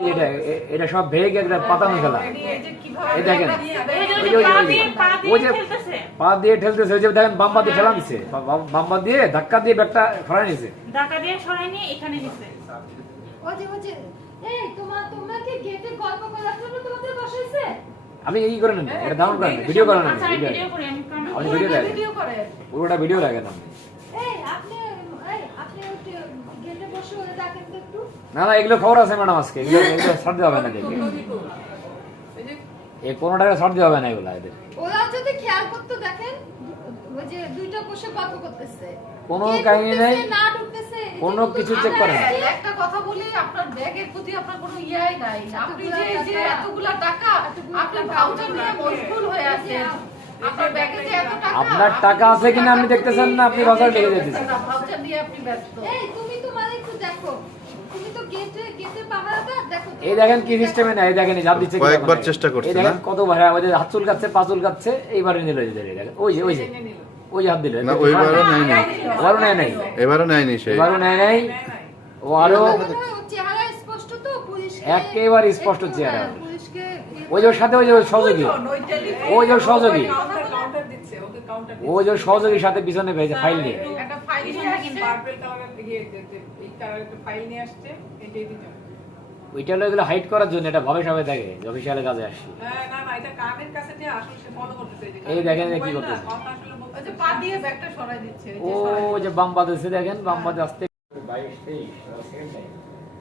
এটা এটা সব ভেঙে একটা পাতানো খেলা। এই দেখেন। ওই যে- পা দিয়ে ঠেলতেছে ওই যে দেখেন বাম্বা দিয়ে ঠেলা দিচ্ছে বাম্বা দিয়ে ধাক্কা দিয়ে ব্যাগটা ফেলা নিছে। ঢাকা দিয়ে সরাই নিয়ে এখানে নিছে ওই যে ওই যে এই তোমার তোমরা কি গেটে গল্প করার জন্য তোমাদের বসাইছে? আপনি এই করে নেন এটা ডাউন করেন ভিডিও করেন আচ্ছা ভিডিও করি আমি আপনি ভিডিও দেখেন। পুরোটা ভিডিও এই আপনি। এই আপনি ওই গেটে বসে ওরে ডাকেন তো একটু না না এগুলো খবর আছে ম্যাডাম আজকে। এগুলো এগুলো ছাড় দেওয়া হবে না দেখে। এই পনেরো টাকা ছাড় দেওয়া হবে না এগুলো এদের। ওরা যদি খেয়াল করতে দেখেন যে দুইটা বসে গল্প করতেছে। কোনো কাহিনী ঢুকতেছে, নাই, না ঢুকতেছে কোনো কিছু check করে না। একটা কথা বলি আপনার ব্যাগের প্রতি আপনার কোনো ইয়াই নাই। আপনি যে যে এতগুলা টাকা আপনি ভাউচার নিয়ে মশগুল হয়ে আছেন। আপনার ব্যাগে যে এত টাকা আছে কিনা আপনি দেখতেছেন না আপনি বাজার লেগে যেতেছেন ভাউচার নিয়ে আপনি ব্যস্ত। এই তুমি এই দেখেন কি সিস্টেমে না এই দেখেন এই দিচ্ছে কয়েকবার চেষ্টা করছে না? কত ভাড়া ওই হাত চুল কাচ্ছে পা চুল কাচ্ছে এইবারে নিল এই দেখেন ওই যে ওই যে ওই হাত দিল না ওইবারও নেয় নাই। ওবারও নেয় নাই। এবারও নেয়নি সেই এবারও নেয় নাই ও আরও ওর চেহারা স্পষ্ট তো পুলিশকে একেবারে স্পষ্ট চেহারা। ওই যে ওর সাথে ওই যে সহযোগী। ওই যে সহযোগী। কাউন্টার দিচ্ছে ওকে কাউন্টার ও যে সহযোগীর সাথে পিছনে ভেজে ফাইল নিয়ে ইয়ে, একটা ফাইল নিয়ে পার্পল কালারের দিয়ে এই কালার একটা ফাইল নিয়ে আসছে এটাই দিতে ওইটা হলো হাইড করার জন্য এটা ভবে সবে থাকে অফিসিয়ালের কাজে আসি হ্যাঁ, না না এটা কানের কাছে নিয়ে আসলে সে ফলো করতেছে এই দেখেন কি করতেছে। ওই পা দিয়ে ব্যাগটা সরাই দিচ্ছে ও যে বাম পা দেখেন বাম পা আসতে 22 23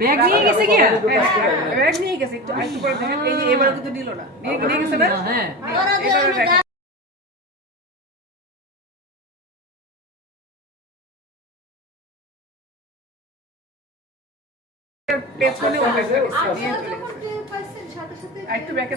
ব্যাগ নিয়ে গেছে কি ব্যাগ নিয়ে গেছে। একটু আরেকটু করে দেখেন এই এবারে কিন্তু দিল না। নিয়ে নিয়ে গেছে না হ্যাঁ। এবারে দেখেন। পেছনে নিয়ে চলে যখন গেছে সাথে সাথে আর একটু ব্যাকে